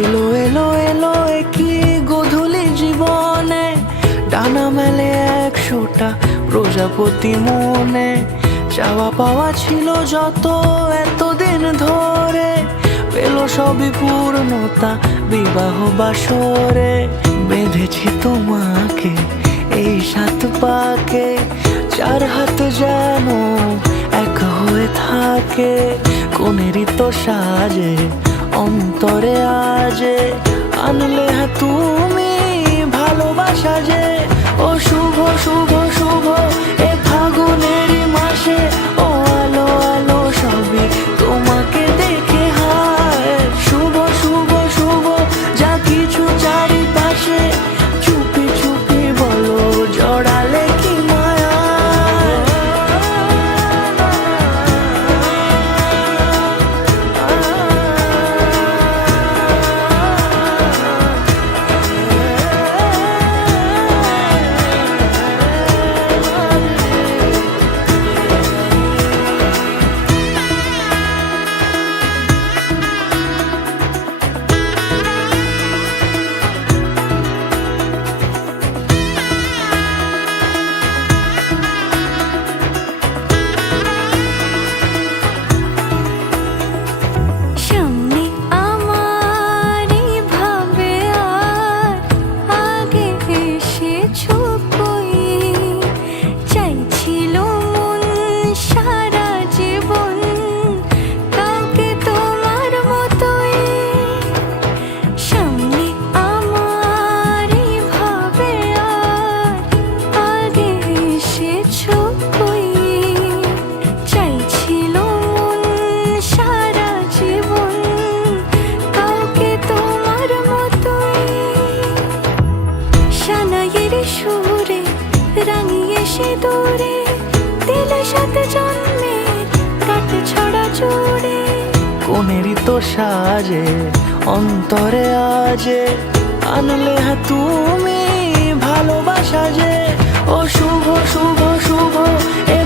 এলো এলো এলো কি গধূলি জীবনে, ডানা মেলে 100টা প্রজাপতি মনে। চাওয়া পাওয়া ছিল যত এতদিন ধরে, পেল সবই পূর্ণতা বিবাহ বাসরে। বেঁধেছি তোমাকে এই 7 পাকে, 4 হাত যেন এক হয়ে থাকে। কোনেরই তো সাজে অন্তরে আজে, আনলে তুমি ভালোবাসা যে। ও শুভ শুভ শুভ এ ফাগুনেরই মাসে, ও আলো আলো সবই তোমাকে দেখে হায়। শুভ শুভ শুভ যা কিছু চারিপাশে, চুপি চুপি বলো জড়ালে কি মায়া। সুরে রাঙিয়ে সে দূরে, দিলে 7 জন্মের কাট ছড়া জুড়ে। কোনেরই তো সাজে অন্তরে আজে, আনলে তুমি ভালোবাসা যে। ও শুভ শুভ শুভ এ